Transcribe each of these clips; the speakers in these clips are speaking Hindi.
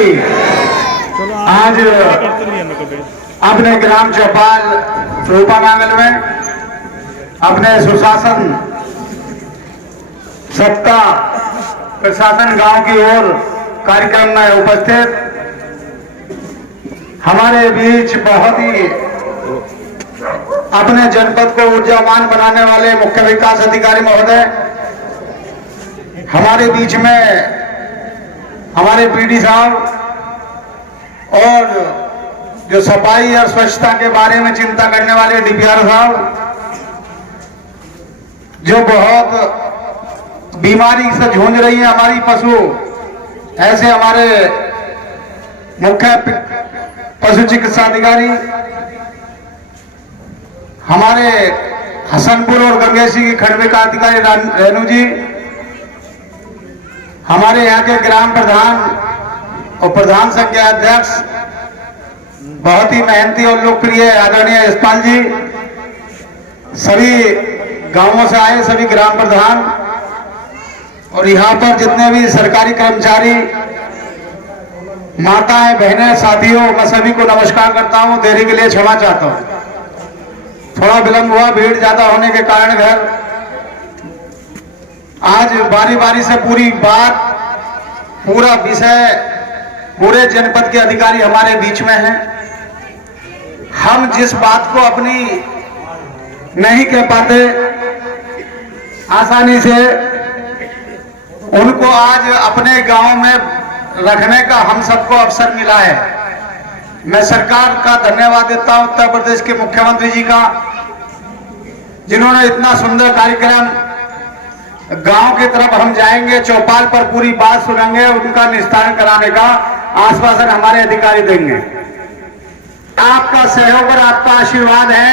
की। आज अपने ग्राम चौपाल रूपामांगल में अपने सुशासन सत्ता प्रशासन गांव की ओर कार्यक्रम में उपस्थित हमारे बीच बहुत ही अपने जनपद को ऊर्जावान बनाने वाले मुख्य विकास अधिकारी महोदय, हमारे बीच में हमारे पीडी साहब और जो सफाई और स्वच्छता के बारे में चिंता करने वाले डीपीआर साहब, जो बहुत बीमारी से जूझ रही है हमारी पशु, ऐसे हमारे मुख्य पशु चिकित्सा अधिकारी, हमारे हसनपुर और गंगेशी की खंड विकास अधिकारी रेणु जी, हमारे यहाँ के ग्राम प्रधान और प्रधान संघ के अध्यक्ष बहुत ही मेहनती और लोकप्रिय आदरणीय यशपाल जी, सभी गांवों से आए सभी ग्राम प्रधान और यहाँ पर जितने भी सरकारी कर्मचारी, माताएं, बहनें, साथियों, मैं सभी को नमस्कार करता हूँ। देरी के लिए क्षमा चाहता हूँ, थोड़ा विलंब हुआ भीड़ ज्यादा होने के कारण। घर आज बारी बारी से पूरी बात, पूरा विषय, पूरे जनपद के अधिकारी हमारे बीच में हैं। हम जिस बात को अपनी नहीं कह पाते आसानी से, उनको आज अपने गांव में रखने का हम सबको अवसर मिला है। मैं सरकार का धन्यवाद देता हूं, उत्तर प्रदेश के मुख्यमंत्री जी का, जिन्होंने इतना सुंदर कार्यक्रम, गांव की तरफ हम जाएंगे, चौपाल पर पूरी बात सुनेंगे, उनका निस्तारण कराने का आश्वासन हमारे अधिकारी देंगे। आपका सहयोग और आपका आशीर्वाद है,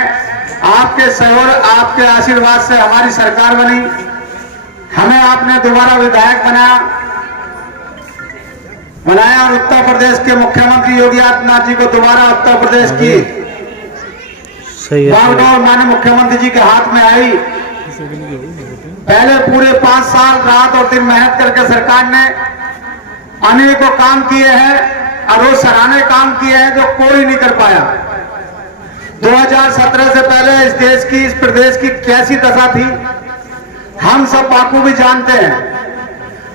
आपके सहयोग आपके आशीर्वाद से हमारी सरकार बनी, हमें आपने दोबारा विधायक बनाया और उत्तर प्रदेश के मुख्यमंत्री योगी आदित्यनाथ जी को दोबारा उत्तर प्रदेश की बागडोर माननीय मुख्यमंत्री जी के हाथ में आई। पहले पूरे 5 साल रात और दिन मेहनत करके सरकार ने अनेकों काम किए हैं और वो सराहनीय काम किए हैं जो कोई नहीं कर पाया। 2017 से पहले इस देश की, इस प्रदेश की कैसी दशा थी हम सब बाखूबी जानते हैं।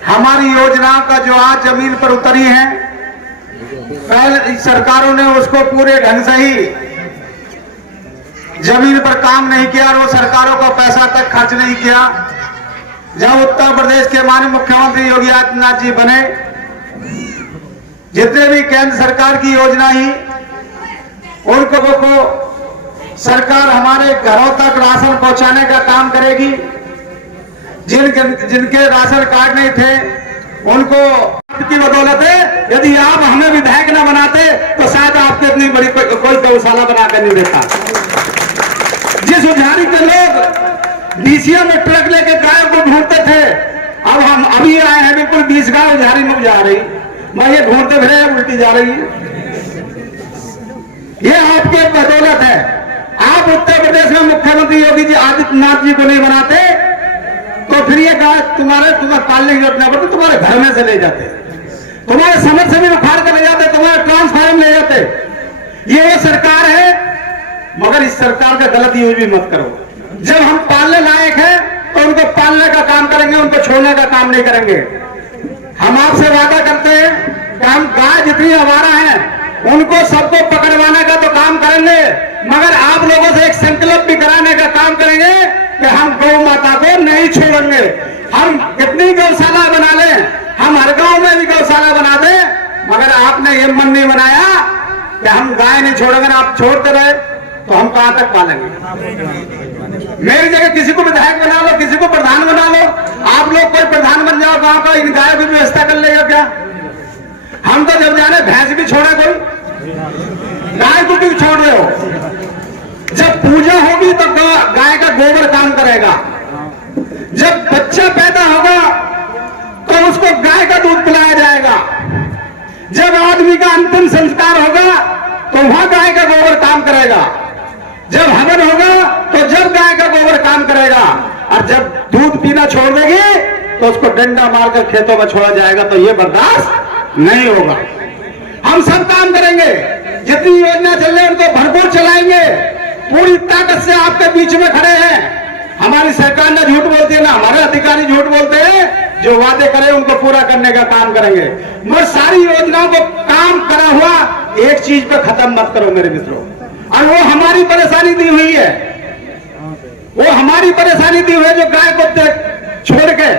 हमारी योजनाओं का जो आज जमीन पर उतरी है, पहले सरकारों ने उसको पूरे ढंग से ही जमीन पर काम नहीं किया और वो सरकारों का पैसा तक खर्च नहीं किया। जब उत्तर प्रदेश के माननीय मुख्यमंत्री योगी आदित्यनाथ जी बने, जितने भी केंद्र सरकार की योजना ही उनको सरकार हमारे घरों तक राशन पहुंचाने का काम करेगी। जिनके राशन कार्ड नहीं थे उनको की बदौलत है, यदि आप हमें विधायक न बनाते तो शायद आपको इतनी बड़ी कोई गौशाला बनाकर नहीं देता। जिस उधारी के लोग डीसीएम में ट्रक लेके गायों को ढूंढते थे, अब हम अभी आए हैं, बिल्कुल 20 गाय उधारी में जा रही, मैं ये ढूंढते फिर उल्टी जा रही है। ये आपके बदौलत है। आप उत्तर प्रदेश में मुख्यमंत्री योगी जी आदित्यनाथ जी को नहीं बनाते तो फिर ये गाय तुम्हें पालने की जरूरत नहीं पड़ती, तुम्हारे घर में से ले जाते, तुम्हारे समझ से भी उखाड़ कर ले जाते, तुम्हारे ट्रांसफार्म ले जाते। ये सरकार है, मगर इस सरकार का गलत यूज भी मत करो। जब हम पालने लायक हैं तो उनको पालने का काम करेंगे, उनको छोड़ने का काम नहीं करेंगे। हम आपसे वादा करते हैं कि हम गाय जितनी आवारा हैं उनको सबको पकड़वाने का तो काम करेंगे, मगर आप लोगों से एक संकल्प भी कराने का काम करेंगे कि हम गौ माता को नहीं छोड़ेंगे। हम कितनी गौशाला बना लें, हम हर गांव में भी गौशाला बना दें, मगर आपने ये मन नहीं बनाया कि हम गाय नहीं छोड़ेंगे। आप छोड़ते रहे तो हम कहां तक पालेंगे। मेरी जगह किसी को विधायक बना लो, किसी को प्रधान बना लो, आप लोग कोई प्रधान बन जाओ गांव का, इन गायों की व्यवस्था कर लेगा क्या? हम तो जब जाने भैंस भी छोड़े, कोई गाय को क्यों छोड़ रहे हो? जब पूजा होगी तो गाय का गोबर काम करेगा, जब बच्चा पैदा होगा तो उसको गाय का दूध पिलाया जाएगा, जब आदमी का अंतिम संस्कार होगा तो वहां गाय का गोबर काम करेगा, जब हवन होगा तो जब गाय का गोबर काम करेगा, और जब दूध पीना छोड़ देगी तो उसको डंडा मारकर खेतों में छोड़ा जाएगा। तो ये बर्दाश्त नहीं होगा। हम सब काम करेंगे, जितनी योजना चल रही है उनको भरपूर चलाएंगे। पूरी ताकत से आपके बीच में खड़े हैं। हमारी सरकार ना झूठ बोलती है, ना हमारे अधिकारी झूठ बोलते हैं। जो वादे करें उनको पूरा करने का काम करेंगे। मगर सारी योजनाओं को काम करा हुआ एक चीज पे खत्म मत करो मेरे मित्रों। और वो हमारी परेशानी दी हुई है, वो हमारी परेशानी दी हुई है। जो गाय को छोड़ के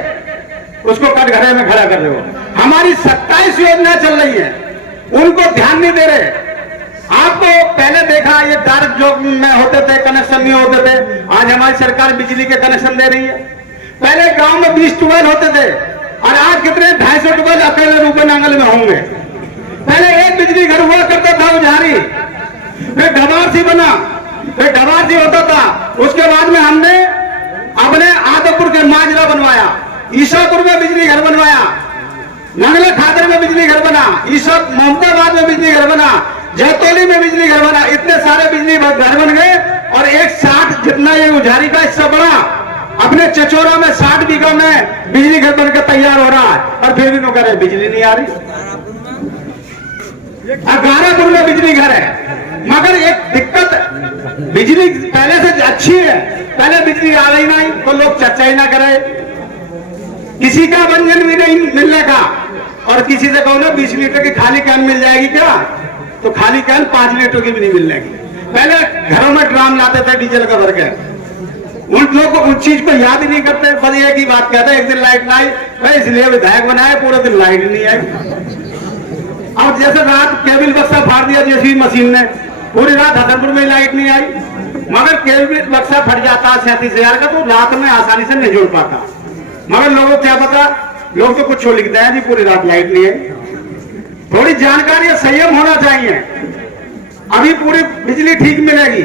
उसको कटघरे में खड़ा कर रहे हो। हमारी 27 योजना चल रही है, उनको ध्यान नहीं दे रहे। आपको पहले देखा ये डार्क जॉब में होते थे, कनेक्शन नहीं होते थे। आज हमारी सरकार बिजली के कनेक्शन दे रही है। पहले गांव में 20 ट्यूबवेल होते थे और आज कितने 250 ट्यूबवेल अकेले रूपे नांगल में होंगे। पहले एक बिजली घर हुआ करता था उजारी, फिर ढबारसी बना, फिर ढबारसी होता था। उसके बाद में हमने अपने आदमपुर के माजरा बनवाया, ईसापुर में बिजली घर बनवाया, नंगले खादर में बिजली घर बना, ईसा मोहम्मदाबाद में बिजली घर बना, जैतौली में बिजली घर बना। इतने सारे बिजली घर बन गए और एक 60 जितना ये उजारी का हिस्सा बड़ा, अपने चचोरा में 60 बीघा में बिजली घर बनकर तैयार हो रहा है। और फिर भी लोग कह रहे बिजली नहीं आ रही। अगारापुर में बिजली घर है, मगर एक दिक्कत, बिजली पहले से अच्छी है, पहले बिजली आ रही नहीं तो लोग चर्चा ही ना करे। किसी का व्यंजन भी नहीं मिलने का। और किसी से कहो ना 20 लीटर की खाली कैन मिल जाएगी क्या, तो खाली कैन 5 लीटर की भी नहीं मिल जाएगी। पहले घरों में ड्राम लाते थे डीजल का भर के। उन लोगों को उस चीज को याद ही नहीं करते। बस एक ही बात कहते हैं एक दिन लाइट ना आई, भाई इसलिए विधायक बनाए, पूरे दिन लाइट नहीं आई। अब जैसे रात केबल बक्सा फाड़ दिया जेसीबी मशीन ने, पूरी रात हसनपुर में लाइट नहीं आई। मगर केबल बक्सा फट जाता 37,000 का, तो रात में आसानी से नहीं जोड़ पाता। मगर लोगों को क्या पता, लोग तो कुछ लिखते हैं जी पूरी रात लाइट नहीं है। थोड़ी जानकारी और संयम होना चाहिए। अभी पूरी बिजली ठीक मिलेगी।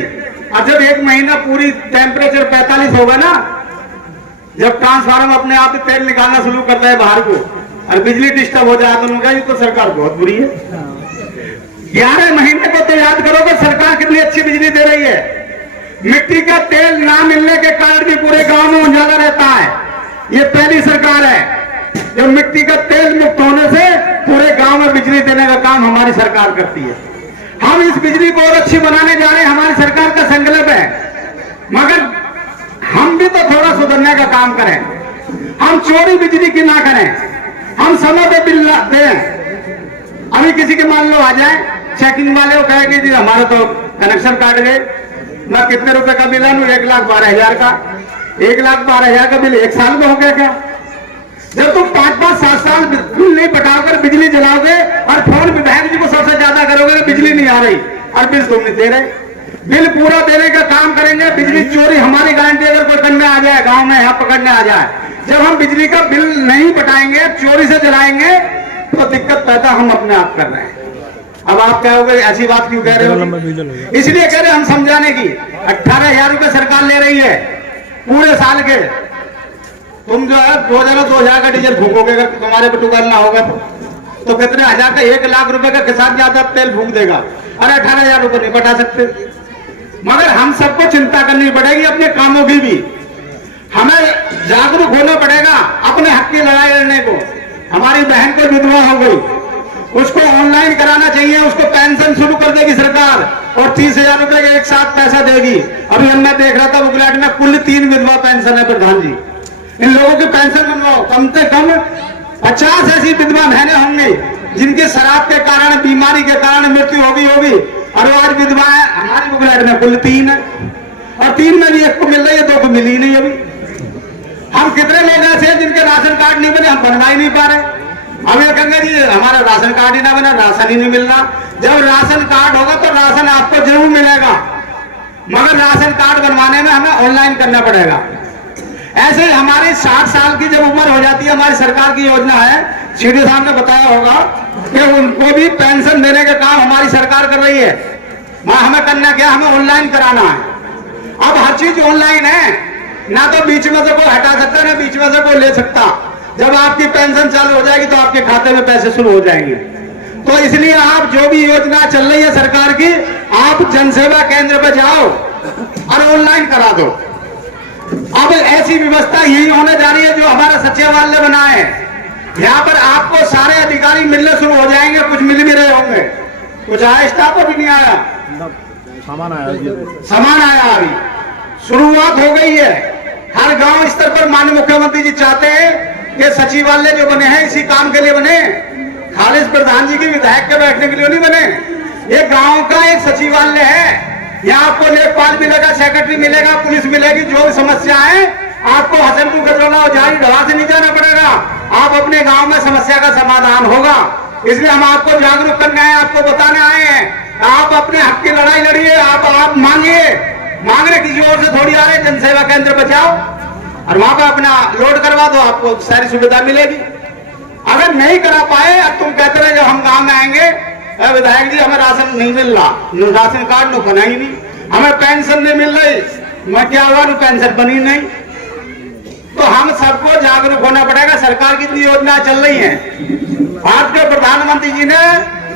अब जब एक महीना पूरी टेम्परेचर 45 होगा ना, जब ट्रांसफार्मर अपने आप ही तेल निकालना शुरू करता है बाहर को और बिजली डिस्टर्ब हो जाए तो उनका ये तो सरकार बहुत बुरी है। 11 महीने को तो याद करोगे सरकार कितनी अच्छी बिजली दे रही है। मिट्टी का तेल ना मिलने के कारण भी पूरे गांव में उजाला रहता है। ये पहली सरकार है जो मिट्टी का तेल मुक्त होने से पूरे गांव में बिजली देने का काम हमारी सरकार करती है। हम इस बिजली को और अच्छी बनाने जा रहे हैं, हमारी सरकार का संकल्प है। मगर हम भी तो थोड़ा सुधरने का काम करें। हम चोरी बिजली की ना करें, हम समय पे बिल दें। अभी किसी के मान लो आ जाए चेकिंग वाले को कहेंगे जी हमारा तो कनेक्शन काट गए, मैं कितने रुपए का बिल है, 1,12,000 का। 1,12,000 का बिल एक साल में हो गया क्या? जब तुम 5-5, 7 साल बिल नहीं पटाकर बिजली जलाओगे और फोन विधायक जी को सबसे ज्यादा करोगे तो बिजली नहीं आ रही और बिल तुम नहीं दे रहे। बिल पूरा देने का काम करेंगे। बिजली चोरी हमारी गारंटी, अगर कोई करने आ जाए गांव में यहाँ पकड़ने आ जाए, जब हम बिजली का बिल नहीं पटाएंगे, चोरी से जलाएंगे तो दिक्कत पैदा हम अपने आप कर रहे हैं। अब आप कहोगे ऐसी बात क्यों कह रहे हो? इसलिए कह रहे हम समझाने की। 18,000 रुपए सरकार ले रही है पूरे साल के। तुम जो है 2,000 का डीजल फूकोगे, अगर तुम्हारे पे टूबेल ना होगा तो कितने हजार का, 1 लाख रुपए का किसान ज्यादा तेल फूक देगा। अरे 18,000 रुपए नहीं पटा सकते। मगर हम सबको चिंता करनी पड़ेगी अपने कामों की भी। हमें जागरूक होना पड़ेगा अपने हक की लड़ाई लड़ने को। हमारी बहन को विधवा हो गई, उसको ऑनलाइन कराना चाहिए, उसको पेंशन शुरू कर देगी सरकार और 30,000 रुपए का एक साथ पैसा देगी। अभी मैं देख रहा था बुकलेट में कुल 3 विधवा पेंशन है प्रधान जी। इन लोगों की पेंशन बनवाओ। कम से कम 50 ऐसी विधवा बहनें होंगी जिनके शराब के कारण, बीमारी के कारण मृत्यु होगी और वो आज विधवा है। हमारी बुकलेट में कुल 3 है और 3 में भी 1 को मिल रही है, 2 को मिली नहीं। अभी हम कितने लोग ऐसे हैं जिनके राशन कार्ड नहीं बने, हम बनवा ही नहीं पा रहे। अब ये कहेंगे जी हमारा राशन कार्ड ही ना बना, राशन ही नहीं मिल रहा। जब राशन कार्ड होगा तो राशन आपको जरूर मिलेगा, मगर राशन कार्ड बनवाने में हमें ऑनलाइन करना पड़ेगा। ऐसे ही हमारी 60 साल की जब उम्र हो जाती है, हमारी सरकार की योजना है, सीडी साहब ने बताया होगा कि उनको भी पेंशन देने का काम हमारी सरकार कर रही है। हमें करना क्या, हमें ऑनलाइन कराना है। अब हर चीज ऑनलाइन है, ना तो बीच में से कोई हटा सकता, ना बीच में से कोई ले सकता। जब आपकी पेंशन चालू हो जाएगी तो आपके खाते में पैसे शुरू हो जाएंगे। तो इसलिए आप जो भी योजना चल रही है सरकार की, आप जनसेवा केंद्र पर जाओ और ऑनलाइन करा दो। अब ऐसी व्यवस्था यही होने जा रही है जो हमारा सचिवालय बना है। यहाँ पर आपको सारे अधिकारी मिलने शुरू हो जाएंगे, कुछ मिल भी रहे होंगे। कुछ आया स्टाफ अभी नहीं आया? सामान आया, सामान आया अभी, शुरुआत हो गई है। हर गांव स्तर पर माननीय मुख्यमंत्री जी चाहते हैं कि सचिवालय जो बने हैं इसी काम के लिए बने, खालिद प्रधान जी की विधायक के बैठने के लिए नहीं बने। ये गांव का एक सचिवालय है, यहाँ आपको लेखपाल मिलेगा, सेक्रेटरी मिलेगा, पुलिस मिलेगी, जो भी समस्या है आपको हसनपुर गजरौला और जारी ढवा से नहीं जाना पड़ेगा, आप अपने गांव में समस्या का समाधान होगा। इसलिए हम आपको जागरूक करने आए, आपको बताने आए हैं, आप अपने हक की लड़ाई लड़िए, आप मांगिए, मांगने की जोर से थोड़ी आ रहे, जनसेवा केंद्र बचाओ और वहां पर अपना लोड करवा दो, आपको सारी सुविधा मिलेगी। अगर नहीं करा पाए, अब तुम कहते रहे जब हम गांव में आएंगे विधायक जी हमें राशन नहीं मिल रहा, राशन कार्ड नो बना ही नहीं, हमें पेंशन नहीं मिल रही, मैं क्या हुआ पेंशन बनी नहीं। तो हम सबको जागरूक होना पड़ेगा। सरकार की इतनी योजना चल रही है, आज के प्रधानमंत्री जी ने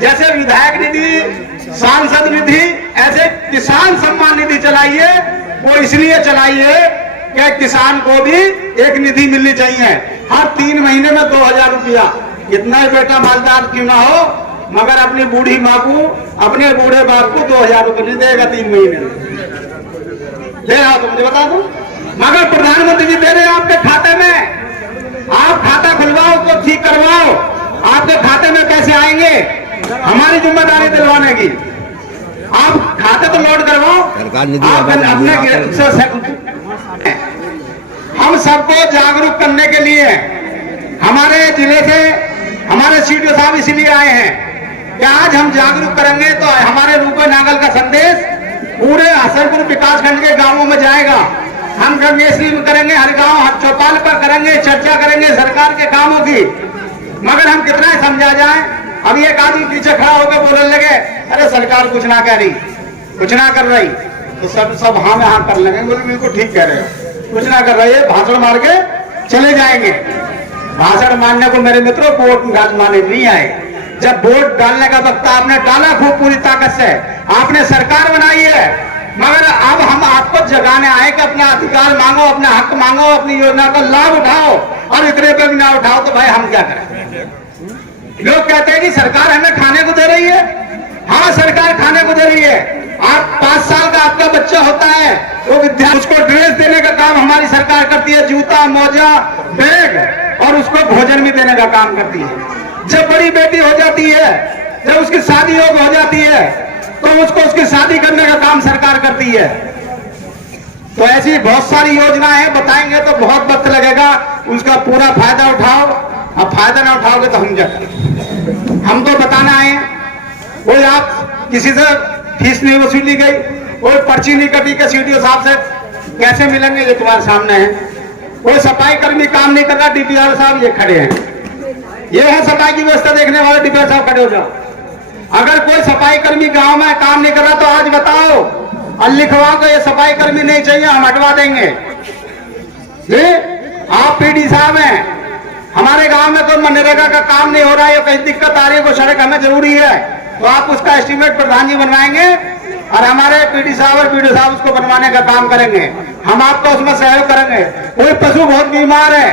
जैसे विधायक निधि, सांसद निधि, ऐसे किसान सम्मान निधि चलाई है। वो इसलिए चलाई है कि किसान को भी एक निधि मिलनी चाहिए, हर 3 महीने में 2000 रुपया, कितना ही बेटा मालदार क्यों ना हो, मगर अपनी बूढ़ी माँ को, अपने बूढ़े बाप को 2000 रुपये नहीं देगा 3 महीने में, दे रहा तो मुझे बता दो। मगर प्रधानमंत्री जी दे रहे हैं आपके खाते में, आप खाता खुलवाओ तो ठीक करवाओ, आपके खाते में पैसे आएंगे, हमारी जिम्मेदारी दिलवाने की। आप खाते तो लोड करवाओ, आप अपने हम सबको जागरूक करने के लिए हमारे जिले से हमारे सीडीओ साहब इसलिए आए हैं कि आज हम जागरूक करेंगे तो हमारे रूपे नांगल का संदेश पूरे हसनपुर विकासखंड के गांवों में जाएगा। हम गंगेश्वरी में करेंगे, हर गांव, हर चौपाल पर करेंगे, चर्चा करेंगे सरकार के कामों की। मगर हम कितना समझा जाए, अभी एक आदमी पीछे खड़ा होकर बोलने लगे, अरे सरकार कुछ ना कह रही, कुछ ना कर रही, तो सब हाँ में हाँ कर लेंगे, बोले बिल्कुल ठीक कह रहे हो, कुछ ना कर रही है, भाषण मार के चले जाएंगे। भाषण मारने को मेरे मित्रों वोट मारने नहीं आए। जब वोट डालने का वक्त आपने डाला खूब पूरी ताकत से, आपने सरकार बनाई है, मगर अब हम आपको जगाने आए कि अपना अधिकार मांगो, अपना हक मांगो, अपनी योजना का लाभ उठाओ, और इतने पे भी ना उठाओ तो भाई हम क्या करें। लोग कहते हैं कि सरकार हमें खाने को दे रही है, हाँ सरकार खाने को दे रही है। आप 5 साल का आपका बच्चा होता है, वो विद्यार्थी, उसको ड्रेस देने का काम हमारी सरकार करती है, जूता, मोजा, बैग, और उसको भोजन भी देने का काम करती है। जब बड़ी बेटी हो जाती है, जब उसकी शादी हो जाती है, तो उसको उसकी शादी करने का काम सरकार करती है। तो ऐसी बहुत सारी योजनाएं बताएंगे तो बहुत वक्त लगेगा, उसका पूरा फायदा उठाओ। अब फायदा ना उठाओगे तो हम क्या करें। हम तो बताना आए, कोई आप किसी से फीस नहीं वसूली गई, कोई पर्ची नहीं कटी के सीडीओ साहब से कैसे मिलेंगे, ये तुम्हारे सामने है। कोई सफाई कर्मी काम नहीं कर रहा, डीपीआर साहब ये खड़े हैं, ये है सफाई की व्यवस्था देखने वाले डीपीआर साहब, खड़े हो जाओ। अगर कोई सफाई कर्मी गांव में काम नहीं कर रहा तो आज बताओ और लिखवाओ कि ये सफाई कर्मी नहीं चाहिए, हम हटवा देंगे। आप पीडी साहब हैं, हमारे गांव में कोई मनरेगा का काम नहीं हो रहा है, कहीं दिक्कत आ रही है, कोई सड़क हमें जरूरी है, तो आप उसका एस्टीमेट प्रधान जी बनवाएंगे और हमारे पीडी साहब और पीडी साहब उसको बनवाने का काम करेंगे, हम आपको उसमें सहयोग करेंगे। कोई पशु बहुत बीमार है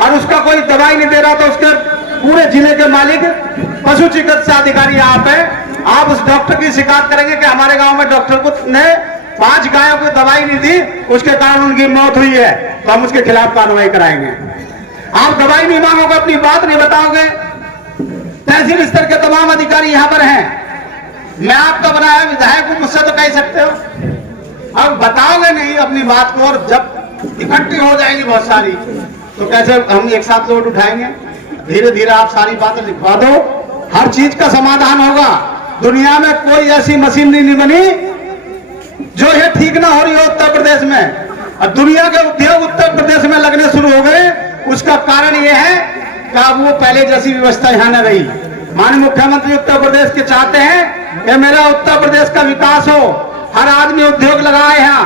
और उसका कोई दवाई नहीं दे रहा, तो उसके पूरे जिले के मालिक पशु चिकित्सा अधिकारी आप है, आप उस डॉक्टर की शिकायत करेंगे कि हमारे गांव में डॉक्टर को ने 5 गायों को दवाई नहीं दी, उसके कारण उनकी मौत हुई है, तो हम उसके खिलाफ कार्रवाई कराएंगे। आप दवाई नहीं मांगोगे, अपनी बात नहीं बताओगे। तहसील स्तर के तमाम अधिकारी यहाँ पर हैं, मैं आपका बनाया विधायक हूं, मुझसे तो कह सकते हो, अब बताओगे नहीं अपनी बात को, और जब इकट्ठी हो जाएगी बहुत सारी तो कैसे हम एक साथ लोड उठाएंगे। धीरे धीरे आप सारी बातें लिखवा दो, हर चीज का समाधान होगा। दुनिया में कोई ऐसी मशीनरी नहीं बनी जो ये ठीक ना हो रही हो उत्तर प्रदेश में, और दुनिया के उद्योग उत्तर प्रदेश में लगने शुरू हो गए। उसका कारण ये है कि अब वो पहले जैसी व्यवस्था यहाँ न रही। माननीय मुख्यमंत्री उत्तर प्रदेश के चाहते हैं कि मेरा उत्तर प्रदेश का विकास हो, हर आदमी उद्योग लगाए यहाँ,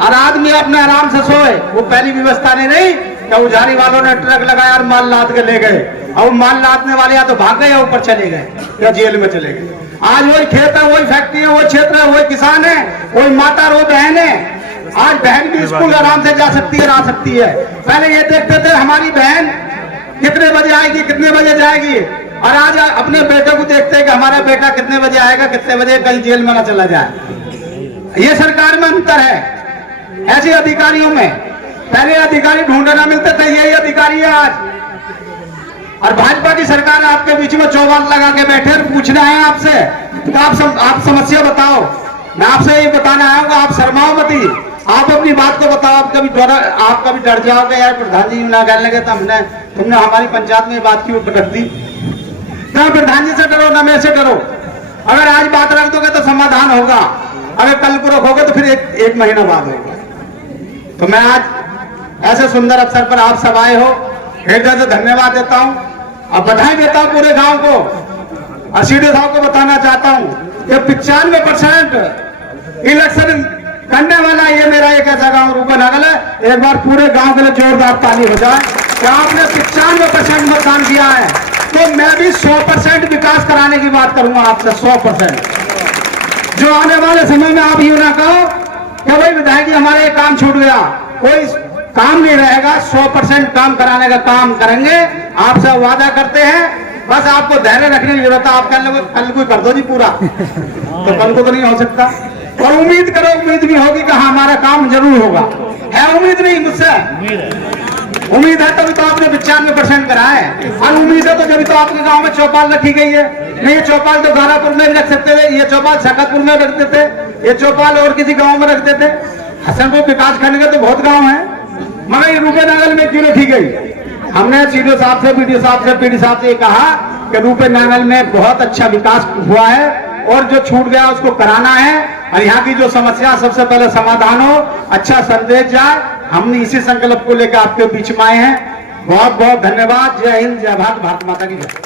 हर आदमी अपने आराम से सोए। वो पहली व्यवस्था नहीं रही कि उजारी वालों ने ट्रक लगाया और माल लाद के ले गए, और माल लादने वाले या तो भाग गए या ऊपर चले गए या जेल में चले गए। आज वही खेत है, वही फैक्ट्री है, वही क्षेत्र है, वही किसान है, वही माता रो बहन है। आज बहन भी स्कूल आराम से जा सकती है, आ सकती है। पहले ये देखते थे हमारी बहन कितने बजे आएगी, कितने बजे जाएगी, और आज अपने बेटे को देखते हैं कि हमारा बेटा कितने बजे आएगा, कितने बजे कल जेल में ना चला जाए। ये सरकार में अंतर है। ऐसे अधिकारियों में पहले अधिकारी ढूंढे ना मिलते थे, यही अधिकारी है आज। और भाजपा की सरकार आपके बीच में चौबाल लगा के बैठे और पूछना है आपसे तो आप समस्या बताओ। मैं आपसे यही बताना आऊंगा, आप शर्माओ मती, आप अपनी बात को बताओ। आप कभी डर जाओगे यार प्रधान जी ना कहने लगे तो तुमने हमारी पंचायत में बात क्यों रख दी। ना प्रधान जी से डरो ना मेरे से डरो। अगर आज बात रख दोगे तो समाधान होगा, अगर कल को रखोगे तो फिर एक महीना बाद होगा। तो मैं आज ऐसे सुंदर अवसर पर आप सब आए हो, हृदय से धन्यवाद देता हूं और बधाई देता हूं पूरे गांव को। और सीधे साहब को बताना चाहता हूं कि 95% इलेक्शन करने वाला ये मेरा एक ऐसा गांव रूपनगर है। एक बार पूरे गांव के लिए जोरदार ताली हो जाए कि आपने 95% मतदान किया है। तो मैं भी 100% विकास कराने की बात करूंगा आपसे, 100%। जो आने वाले समय में आप यूं ना कहो कि भाई विधायक जी हमारे एक काम छूट गया, कोई काम नहीं रहेगा। 100% काम कराने का काम करेंगे, आपसे वादा करते हैं। बस आपको धैर्य रखने की जरूरत है। आप कल को कर दो जी पूरा, तो कल को तो नहीं हो सकता। और उम्मीद करो, उम्मीद भी होगी कि हाँ हमारा काम जरूर होगा। है उम्मीद नहीं मुझसे? उम्मीद है तभी तो आपने 95% करा है। और उम्मीद है तो जब तो आपके गांव में चौपाल रखी गई है। नहीं ये चौपाल तो गारापुर में भी रख सकते थे, ये चौपाल शकतपुर में रखते थे, ये चौपाल और किसी गाँव में रखते थे। हसनपुर विकास खंड के तो बहुत गाँव है, मगर ये रूपेनागल में क्यों रखी गई? हमने सीडीओ साहब से, बीडीओ साहब से, पीडी साहब से कहा कि रूपेनागल में बहुत अच्छा विकास हुआ है और जो छूट गया उसको कराना है और यहाँ की जो समस्या सबसे पहले समाधान हो, अच्छा संदेश जाए। हमने इसी संकल्प को लेकर आपके बीच में आए हैं। बहुत बहुत धन्यवाद। जय हिंद, जय भारत, भारत माता की जय।